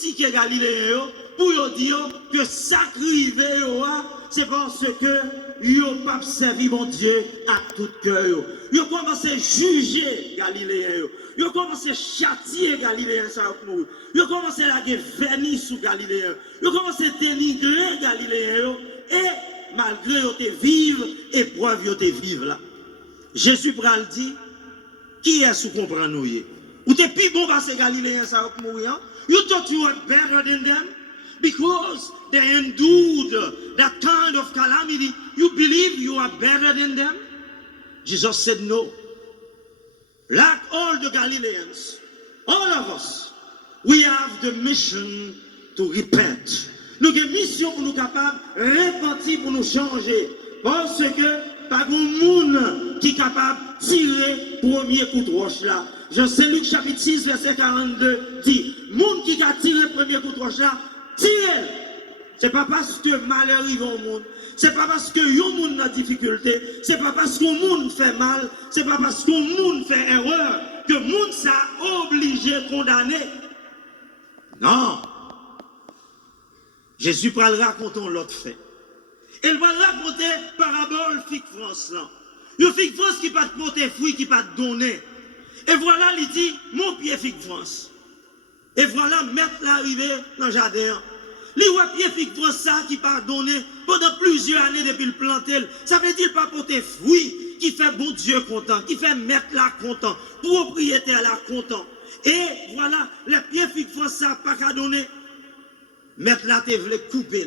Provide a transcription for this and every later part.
critiquer Galiléen pour dire que ça crive, c'est parce que ils n'ont pas servi mon Dieu à tout cœur. Ils ont commencé à juger Galiléen. Ils ont commencé à châtier Galiléen. Ils ont commencé à venir sous Galiléen. Ils ont commencé à dénigrer Galiléen. Et malgré eux te vivre, épreuve eux te vivre là. Jésus pral dit, qui est sous comprendre nous? Ou te plus bon parce que Galiléen ça va mourir. You thought you were better than them? Because they endured that kind of calamity, you believe you are better than them? Jesus said no. Like all the Galileans, all of us, we have the mission to repent. Nous avons une mission pour nous capables de repentir, pour nous changer. Parce que pas de monde qui est capable de tirer le premier coup de roche là. Je sais Luc chapitre 6, verset 42 dit, monde qui a tiré le premier coup de roche là, tirez. Ce n'est pas parce que malheur arrive au monde, ce n'est pas parce que le monde a difficulté, ce n'est pas parce que le monde fait mal, ce n'est pas parce que le monde fait erreur que le monde s'est obligé de condamner. Non. Jésus va raconter l'autre fait. Il va raconter parabole Fig France là. Une Fig France qui va te porter fruit, qui va te donner. Et voilà, il dit, mon pied Fig France. Et voilà, mettre l'arrivée dans le jardin. Les pieds Fig France ça qui va donner pendant plusieurs années depuis le planter. Ça veut dire pas porter fruit qui fait bon Dieu content, qui fait mettre la content, propriétaire la content. Et voilà, les pieds Fig France ça pas qu'à donner. Mettre la te vle couper,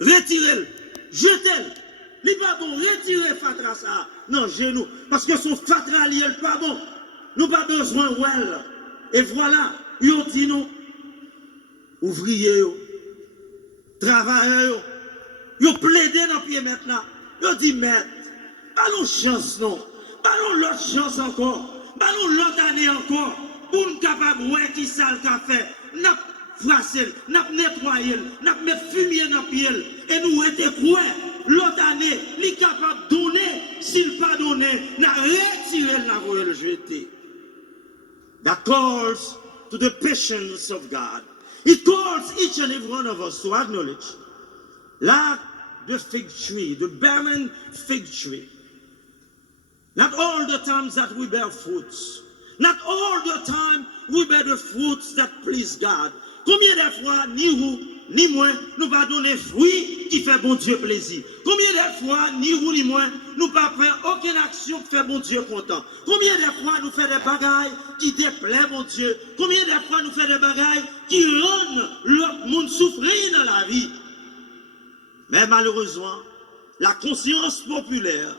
retirer, jeter. Il n'est pas bon, retirer fatra ça. Non, genou. Parce que son fatra lié pas bon. Nous pas besoin well. Et voilà, ils dit nous, ouvriers, travailleurs, ils plaidé dans le pied maître là. Ils dit maître, pas nous chance non. Pas nous l'autre chance encore. Pas nous l'autre année encore. Pour nous capables de voir qui ça le café. Frasser, n'a nettoyer, n'a mettre fumier dans pied et nous était quoi l'autre année, il est capable de donner, s'il pas donné, n'a retiré la voie le jeter. That calls to the patience of God. It calls each and every one of us to acknowledge, like the fig tree, the barren fig tree. Not all the times that we bear fruits. Not all the time we bear the fruits that please God. Combien de fois, ni vous, ni moi, nous pas donner fruit qui fait bon Dieu plaisir? Combien de fois, ni vous, ni moi, nous pas faire aucune action qui fait bon Dieu content? Combien de fois nous faisons des bagailles qui déplaisent bon Dieu? Combien de fois nous faisons des bagailles qui rendent le monde souffrir dans la vie? Mais malheureusement, la conscience populaire,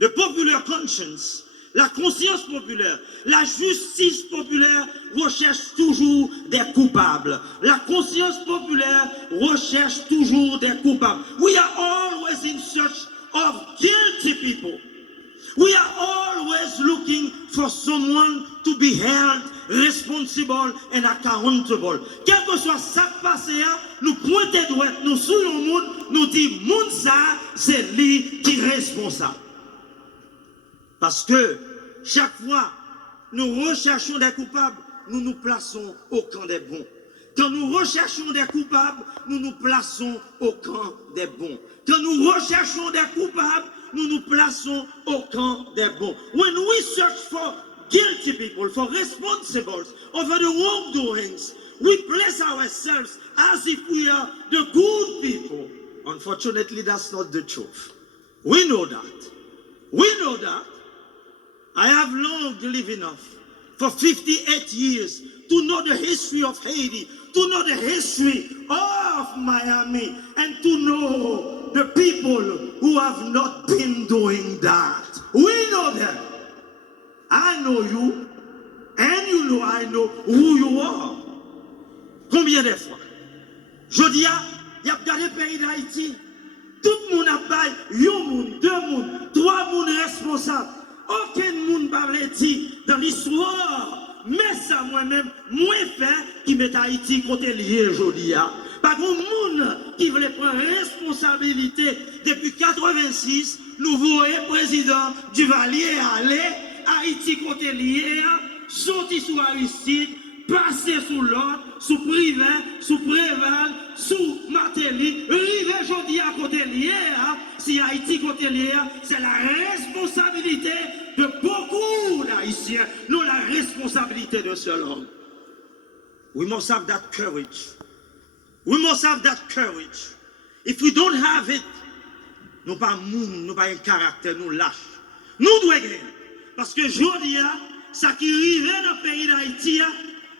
the popular conscience, la conscience populaire, la justice populaire recherche toujours des coupables. La conscience populaire recherche toujours des coupables. We are always in search of guilty people. We are always looking for someone to be held responsible and accountable. Quel que soit ça qui passe, nous pointons droit, nous sur le monde, nous disons, monde ça, c'est lui qui est responsable. Parce que chaque fois nous recherchons des coupables, nous nous plaçons au camp des bons. Quand nous recherchons des coupables, nous nous plaçons au camp des bons. Quand nous recherchons des coupables, nous nous plaçons au camp des bons. When we search for guilty people, for responsibles over the wrongdoings, we place ourselves as if we are the good people. Unfortunately, that's not the truth. We know that. We know that. I have long lived enough for 58 years to know the history of Haiti, to know the history of Miami, and to know the people who have not been doing that. We know them. I know you, and you know I know who you are. Combien de fois? Je dis, il y a regardé le pays d'Haïti. Tout le monde a bail, un monde, deux monde, trois monde responsables. Aucun monde n'a dit dans l'histoire, mais ça moi-même, moi fait qui met Haïti côté lié aujourd'hui. Pas de monde qui voulait prendre responsabilité depuis 86, nouveau président Duvalier aller, Haïti côté lié, sorti sous Aristide, passer sous l'autre, sous Privé, sous Préval, sous Martelly, rive aujourd'hui à côté lié, si Haïti côté lié, c'est la responsabilité de beaucoup d'Haïtiens, non la responsabilité de seul homme. We must have that courage. We must have that courage. If we don't have it, nous pas moun, nous pas un caractère, nous lâche. Nous devons gagner. Parce que aujourd'hui, ça qui arrive dans le pays d'Haïti,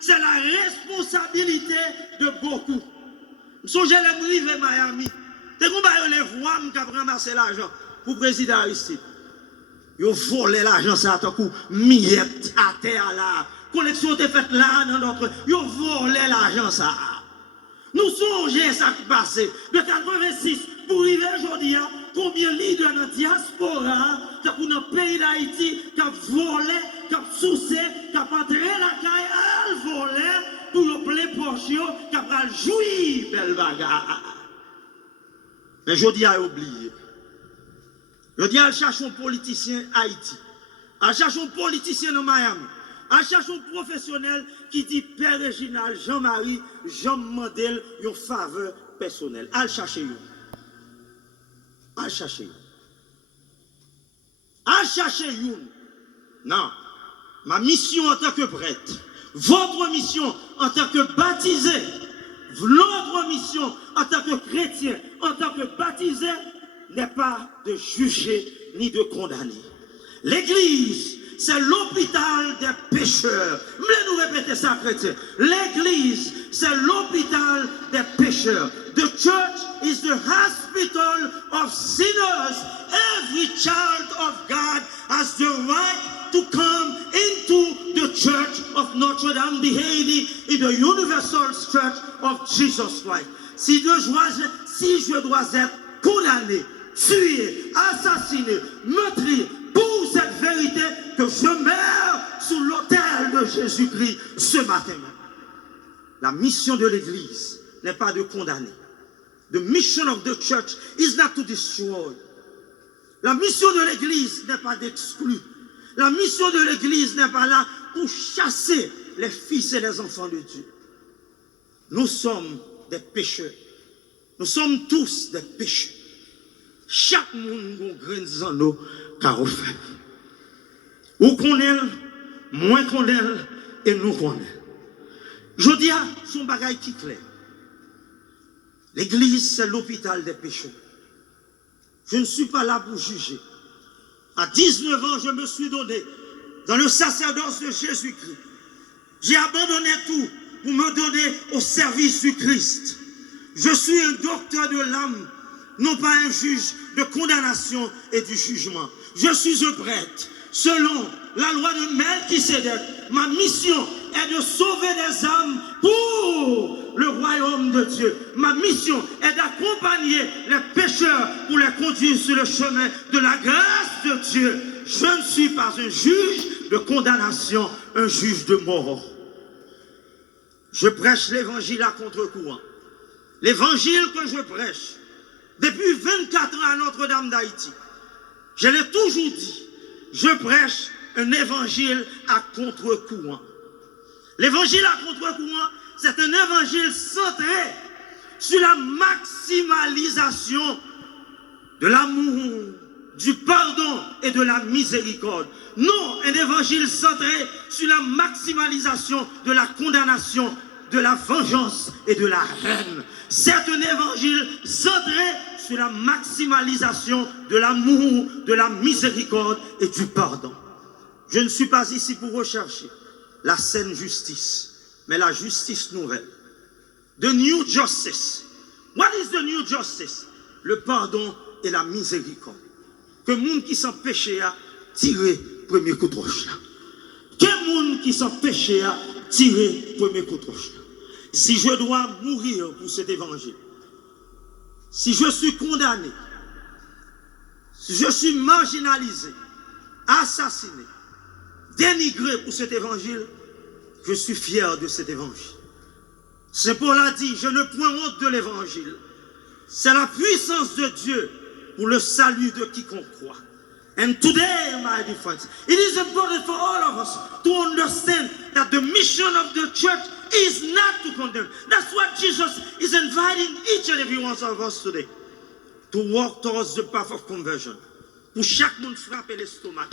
c'est la responsabilité de beaucoup. Je suis arrivé à Miami. C'est comme si les voix qui ont ramassé l'argent pour le président Aristide. Ils ont volé l'argent, ça a coup miette à terre là. Collection était faite là dans notre. Ils ont volé l'argent, ça. Nous songeons ça qui passé de 86 pour arriver aujourd'hui. Combien de leaders dans la diaspora, pour notre pays d'Haïti, qui ont volé, qui ont soucé, qui ont entré la caille, à voler pour le plein portion, qui ont jouir belle bagarre. Mais je dis à oublier. Je dis à chercher un politicien Haïti, à chercher un politicien dans Miami, à chercher un professionnel qui dit Père Réginal, Jean-Marie, Jean Mandel, une faveur personnelle. À chercher une. À chercher. À chercher une. Non. Ma mission en tant que prêtre, votre mission en tant que baptisé, notre mission en tant que chrétien, en tant que baptisé, n'est pas de juger ni de condamner. L'Église, c'est l'hôpital des pécheurs. Voulez-nous répéter ça, chrétien? L'Église, c'est l'hôpital des pécheurs. The church is the hospital of sinners. Every child of God has the right to come into the church of Notre Dame de Haiti in the universal church of Jesus Christ. Si je dois être condamné, tué, assassiné, meurtri pour cette vérité, que je meurs sous l'autel de Jésus-Christ ce matin. La mission de l'Église n'est pas de condamner. The mission of the church is not to destroy. La mission de l'Église n'est pas d'exclure. La mission de l'Église n'est pas là pour chasser les fils et les enfants de Dieu. Nous sommes des pécheurs. Nous sommes tous des pécheurs. Chaque monde a grain en nous car on fait. Ou qu'on est, moins qu'on est, et nous qu'on est. Je dis à son bagage qui clair. L'Église, c'est l'hôpital des pécheurs. Je ne suis pas là pour juger. À 19 ans, je me suis donné dans le sacerdoce de Jésus-Christ. J'ai abandonné tout pour me donner au service du Christ. Je suis un docteur de l'âme, non pas un juge de condamnation et du jugement. Je suis un prêtre. Selon la loi de Melchisédek, ma mission est de sauver des âmes pour le royaume de Dieu. Ma mission est d'accompagner les pécheurs pour les conduire sur le chemin de la grâce de Dieu. Je ne suis pas un juge de condamnation, un juge de mort. Je prêche l'évangile à contre-courant. L'évangile que je prêche, depuis 24 ans à Notre-Dame d'Haïti, je l'ai toujours dit, je prêche un évangile à contre-courant. L'évangile à contre-courant, c'est un évangile centré sur la maximalisation de l'amour, du pardon et de la miséricorde. Non, un évangile centré sur la maximalisation de la condamnation, de la vengeance et de la haine. C'est un évangile centré sur la maximalisation de l'amour, de la miséricorde et du pardon. Je ne suis pas ici pour rechercher la saine justice, mais la justice nouvelle. The new justice. What is the new justice? Le pardon et la miséricorde. Que monde qui s'en péché a tiré premier coup de roche. Que monde qui s'en péché a tiré premier coup de roche. Si je dois mourir pour cet évangile, si je suis condamné, si je suis marginalisé, assassiné, dénigré pour cet évangile, je suis fier de cet évangile. C'est Paul a dit, je ne prends honte de l'évangile. C'est la puissance de Dieu pour le salut de quiconque croit. And today, my dear friends, it is important for all of us to understand that the mission of the church is not to condemn. That's what Jesus is inviting each and every one of us today. To walk towards the path of conversion. Pour chaque monde frapper l'estomac.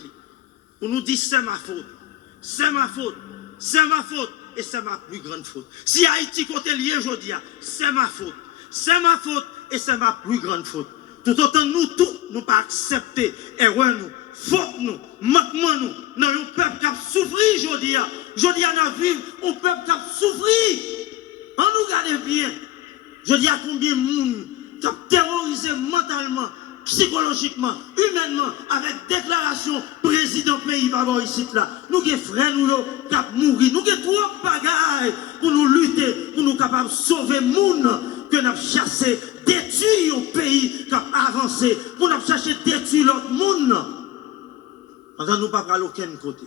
Pour nous dire c'est ma faute. C'est ma faute. C'est ma faute. Et c'est ma plus grande faute. Si Haïti côté lié aujourd'hui, c'est ma faute. C'est ma faute et c'est ma plus grande faute. Tout autant nous tous, nous pas accepter erreur nous, faute nous, manquement nous, dans un peuple qui a souffert aujourd'hui. Aujourd'hui, on a vu un peuple qui a souffert. On nous garde bien. Je dis à combien de monde qui a terrorisé mentalement, psychologiquement, humainement, avec déclaration président pays par ici là. Nous avons frères nous qui ont mouru. Nous avons trop de bagailles pour nous lutter, pour nous capables de sauver le monde que nous avons chassé, détruire un pays qui a avancé, pour nous chercher détruire l'autre monde. Nous ne pouvons pas aller aucun côté.